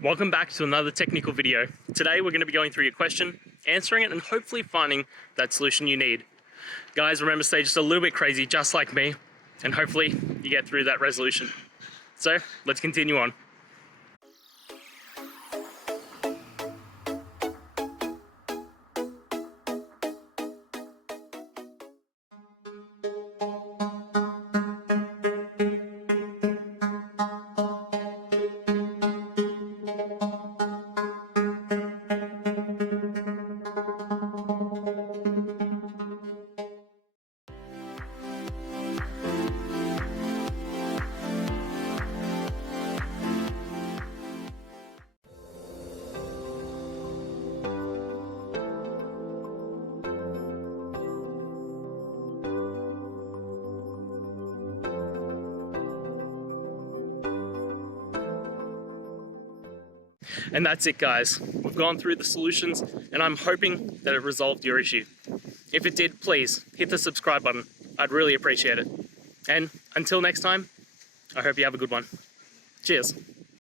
Welcome back to another technical video. Today we're going to be going through your question, answering it, and hopefully finding that solution you need. Guys, remember, stay just a little bit crazy, just like me, and hopefully you get through that resolution. So let's continue on. And that's it, guys. We've gone through the solutions and I'm hoping that it resolved your issue. If it did, please hit the subscribe button. I'd really appreciate it. And until next time, I hope you have a good one. Cheers.